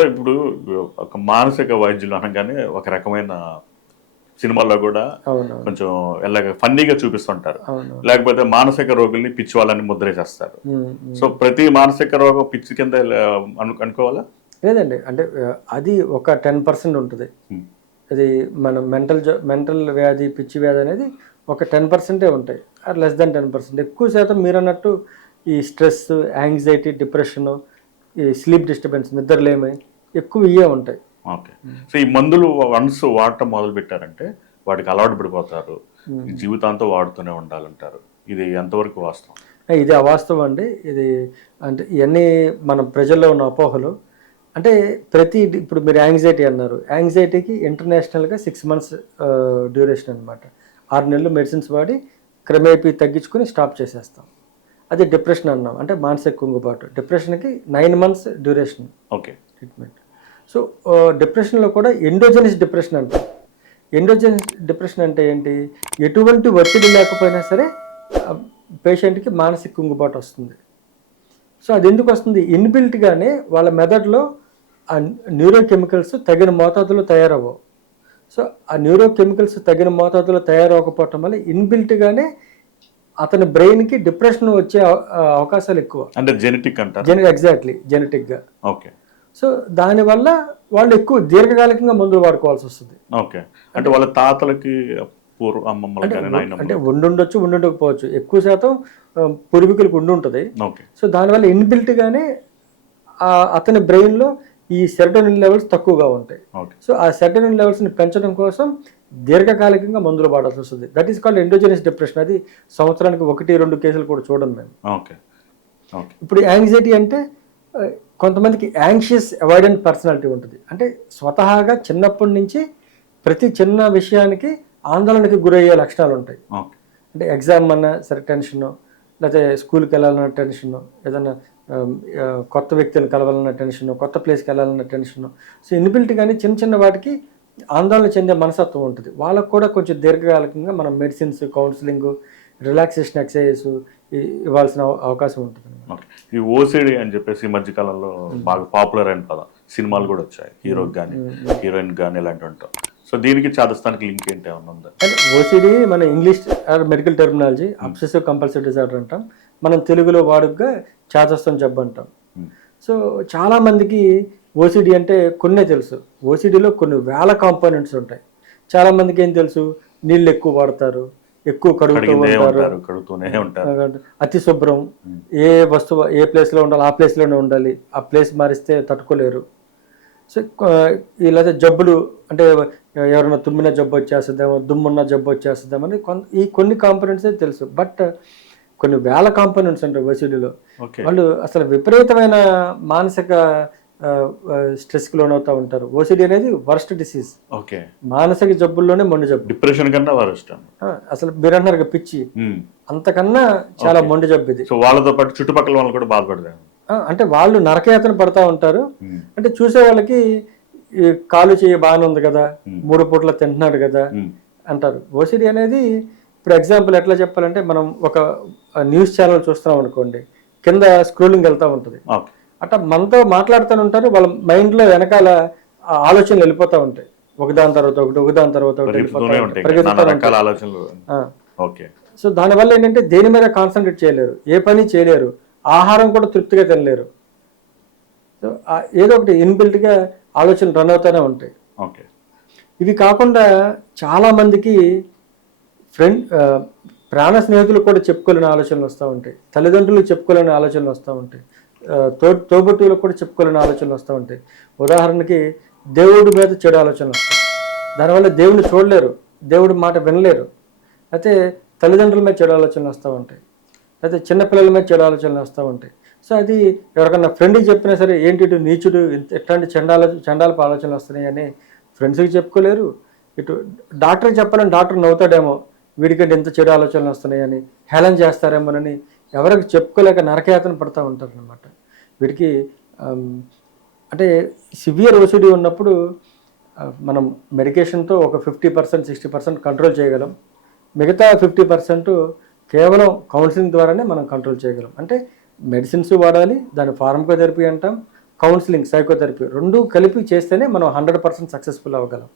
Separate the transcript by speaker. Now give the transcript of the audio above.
Speaker 1: ఇప్పుడు ఒక మానసిక వైద్యులు అనగానే ఒక రకమైన సినిమాల్లో కూడా కొంచెం ఎలాగ ఫన్నీగా చూపిస్తుంటారు. లేకపోతే మానసిక రోగుల్ని పిచ్చి వాళ్ళని ముద్రేసేస్తారు. సో ప్రతి మానసిక రోగం పిచ్చి కింద అనుకోవాలా?
Speaker 2: లేదండి. అంటే అది ఒక టెన్ పర్సెంట్ ఉంటుంది. అది మన మెంటల్ మెంటల్ వ్యాధి పిచ్చి వ్యాధి అనేది ఒక టెన్ పర్సెంటే ఉంటాయి. Less than ten percent. ఎక్కువ శాతం మీరు అన్నట్టు ఈ స్ట్రెస్ యాంగ్జైటీ డిప్రెషన్ ఈ స్లీప్ డిస్టర్బెన్స్ నిద్రలేమి ఎక్కువ ఇవే ఉంటాయి.
Speaker 1: ఓకే. సో ఈ మందులు వన్స్ వాడటం మొదలు పెట్టారంటే వాటికి అలవాటు పడిపోతారు. జీవితాంతం వాడుతూనే ఉండాలంటారు. ఇది ఎంతవరకు వాస్తవం?
Speaker 2: ఇది అవాస్తవం అండి. ఇది అంటే ఇవన్నీ మన ప్రజల్లో ఉన్న అపోహలు. అంటే ప్రతి ఇప్పుడు మీరు యాంగ్జైటీ అన్నారు. యాంగ్జైటీకి ఇంటర్నేషనల్గా సిక్స్ మంత్స్ డ్యూరేషన్ అనమాట ఆరు నెలలు మెడిసిన్స్ వాడి క్రమేపీ తగ్గించుకొని స్టాప్ చేసేస్తాం. అది డిప్రెషన్ అన్నాం. అంటే మానసిక కుంగుబాటు. డిప్రెషన్కి nine months duration
Speaker 1: okay.
Speaker 2: Treatment. So డిప్రెషన్లో కూడా ఎండోజెనిస్ డిప్రెషన్ అంటారు ఎండోజెనిస్ డిప్రెషన్ అంటే ఏంటి? ఎటువంటి ఒత్తిడి లేకపోయినా సరే పేషెంట్కి మానసిక కుంగుబాటు వస్తుంది. సో అది ఎందుకు వస్తుంది? ఇన్బిల్ట్గానే వాళ్ళ మెదడులో ఆ న్యూరో కెమికల్స్ తగిన మోతాదులో తయారవ్వవు. సో ఆ న్యూరో కెమికల్స్ తగిన మోతాదులో తయారవ్వకపోవటం వల్ల ఇన్బిల్ట్గానే అతని బ్రెయిన్కి డిప్రెషన్ వచ్చే అవ- అవకాశాలు ఎక్కువ.
Speaker 1: అంటే జెనెటిక్ అంటారు.
Speaker 2: ఎగ్జాక్ట్లీ జెనెటిక్గా.
Speaker 1: ఓకే.
Speaker 2: సో దానివల్ల వాళ్ళు ఎక్కువ దీర్ఘకాలికంగా మందులు వాడుకోవాల్సి వస్తుంది.
Speaker 1: ఓకే. అంటే వాళ్ళ తాతలకి
Speaker 2: అంటే ఉండుండొచ్చు ఉండుండకపోవచ్చు. ఎక్కువ శాతం పూర్వీకులకు ఉండి ఉంటుంది
Speaker 1: ఓకే.
Speaker 2: సో దానివల్ల ఇన్బిల్ట్గానే అతని బ్రెయిన్లో ఈ సెరటోనిన్ లెవెల్స్ తక్కువగా ఉంటాయి. సో ఆ సెరటోనిన్ లెవెల్స్ని పెంచడం కోసం దీర్ఘకాలికంగా మందులు వాడాల్సి వస్తుంది. That is called endogenous depression అది సంవత్సరానికి ఒకటి రెండు కేసులు కూడా చూడం మేము.
Speaker 1: ఓకే. ఓకే.
Speaker 2: ఇప్పుడు యాంగ్జైటీ అంటే కొంతమందికి యాంగ్షియస్ అవాయిడెంట్ పర్సనాలిటీ ఉంటుంది. అంటే స్వతహాగా చిన్నప్పటి నుంచి ప్రతి చిన్న విషయానికి ఆందోళనకి గురయ్యే లక్షణాలు ఉంటాయి. అంటే ఎగ్జామ్ అన్న సరే టెన్షను లేకపోతే స్కూల్కి వెళ్ళాలన్న టెన్షను ఏదన్నా కొత్త వ్యక్తిని కలవాలన్న టెన్షను కొత్త ప్లేస్కి వెళ్ళాలన్న టెన్షను సో ఇన్బిల్ట్ కానీ చిన్న చిన్న వాటికి ఆందోళన చెందే మనస్తత్వం ఉంటుంది. వాళ్ళకు కూడా కొంచెం దీర్ఘకాలికంగా మనం మెడిసిన్స్ కౌన్సిలింగ్ రిలాక్సేషన్ ఎక్సర్సైజెస్ ఇవ్వాల్సిన అవ- అవకాశం ఉంటుంది.
Speaker 1: ఈ ఓసిడి అని చెప్పేసి ఈ మధ్యకాలంలో బాగా పాపులర్ అయిన పదం. సినిమాలు కూడా వచ్చాయి. హీరోకి కానీ హీరోయిన్ కానీ ఇలాంటివి ఉంటాం సో దీనికి చాదస్తానికి లింక్ ఏంటి ఏమన్నా ఉందా?
Speaker 2: ఓసిడి మన English medical terminology obsessive compulsory disorder అంటాం. మనం తెలుగులో వాడుకగా చాచస్తం జబ్బు అంటాం. సో చాలా మందికి ఓసిడి అంటే కొన్నే తెలుసు. ఓసిడిలో కొన్ని వేల కాంపోనెంట్స్ ఉంటాయి. చాలా మందికి ఏం తెలుసు? నీళ్ళు ఎక్కువ వాడతారు ఎక్కువ కడుగుతూ ఉంటారు. అతి శుభ్రం. ఏ వస్తువు ఏ ప్లేస్లో ఉండాలి ఆ ప్లేస్లోనే ఉండాలి. ఆ ప్లేస్ మారిస్తే తట్టుకోలేరు. సో ఇలా జబ్బులు అంటే ఎవరైనా తుమ్మిన జబ్బు వచ్చేస్తుందేమో దుమ్మున్న జబ్బు వచ్చేస్తుందేమో అని కొన్ ఈ కొన్ని కాంపోనెంట్సే తెలుసు. బట్ కొన్ని వేల కాంపోనెంట్స్ ఉంటాయి ఓసిడిలో
Speaker 1: ఓకే.
Speaker 2: వాళ్ళు అసలు విపరీతమైన మానసిక స్ట్రెస్కి లోనవుతూ ఉంటారు. ఓసిడి అనేది వర్స్ట్ డిసీజ్
Speaker 1: ఓకే.
Speaker 2: మానసిక జబ్బుల్లోనే మొండి జబ్బు.
Speaker 1: డిప్రెషన్ కన్నా వారు ఇష్టం.
Speaker 2: ఆ, అసలు మీరు అన్నారు పిచ్చి. అంతకన్నా చాలా మొండి జబ్బు ఇది.
Speaker 1: సో వాళ్ళతో పాటు చుట్టుపక్కల వాళ్ళు కూడా బాధపడతారు.
Speaker 2: అంటే వాళ్ళు నరకయాతన పడతా ఉంటారు. అంటే చూసే వాళ్ళకి కాలు చేయి బాగానే ఉంది కదా. మూడు పూట్ల తింటున్నాడు కదా. అంటారు. ఓసిడి అనేది ఇప్పుడు ఎగ్జాంపుల్ ఎట్లా చెప్పాలంటే మనం ఒక న్యూస్ ఛానల్ చూస్తున్నాం అనుకోండి కింద స్క్రోలింగ్ వెళ్తూ ఉంటుంది. అట్లా మనతో మాట్లాడుతూ ఉంటారు వాళ్ళ మైండ్లో వెనకాల ఆలోచనలు వెళ్ళిపోతూ ఉంటాయి. ఒకదాని తర్వాత ఒకటి ఒకదాని తర్వాత ఒకటి సో దానివల్ల ఏంటంటే దేని మీద కాన్సన్ట్రేట్ చేయలేరు ఏ పని చేయలేరు ఆహారం కూడా తృప్తిగా తినలేరు. సో ఏదో ఒకటి ఇన్బిల్ట్గా ఆలోచనలు రన్ అవుతూనే ఉంటాయి.
Speaker 1: ఓకే.
Speaker 2: ఇవి కాకుండా చాలామందికి ఫ్రెండ్ ప్రాణ స్నేహితులు కూడా చెప్పుకోలేని ఆలోచనలు వస్తూ ఉంటాయి. తల్లిదండ్రులు చెప్పుకోలేని ఆలోచనలు వస్తూ ఉంటాయి. తో తోబుట్టువులకు కూడా చెప్పుకోలేని ఆలోచనలు వస్తూ ఉంటాయి. ఉదాహరణకి దేవుడి మీద చెడు ఆలోచనలు వస్తాయి. దానివల్ల దేవుడిని చూడలేరు దేవుడి మాట వినలేరు. అయితే తల్లిదండ్రుల మీద చెడు ఆలోచనలు వస్తూ ఉంటాయి. అయితే చిన్నపిల్లల మీద చెడు ఆలోచనలు వస్తూ ఉంటాయి. సో అది ఎవరికన్నా ఫ్రెండ్కి చెప్పినా సరే ఏంటి ఇటు నీచుడు ఎట్లాంటి చండాల చండాలపు ఆలోచనలు వస్తున్నాయి అని ఫ్రెండ్స్కి చెప్పుకోలేరు. ఇటు డాక్టర్కి చెప్పాలని డాక్టర్ నవ్వుతాడేమో. వీడికంటే ఎంత చెడు ఆలోచనలు వస్తున్నాయని హేళన చేస్తారేమోనని ఎవరికి చెప్పుకోలేక నరకయాతన పడుతూ ఉంటారు అనమాట వీడికి అంటే సివియర్ ఓసిడి ఉన్నప్పుడు మనం మెడికేషన్తో ఒక fifty percent sixty percent control చేయగలం. మిగతా ఫిఫ్టీ పర్సెంట్ కేవలం కౌన్సిలింగ్ ద్వారానే మనం కంట్రోల్ చేయగలం. అంటే మెడిసిన్స్ వాడాలి దాని ఫార్మకోథెరపీ అంటాం కౌన్సిలింగ్ సైకోథెరపీ రెండు కలిపి చేస్తేనే మనం హండ్రెడ్ పర్సెంట్ సక్సెస్ఫుల్ అవ్వగలం.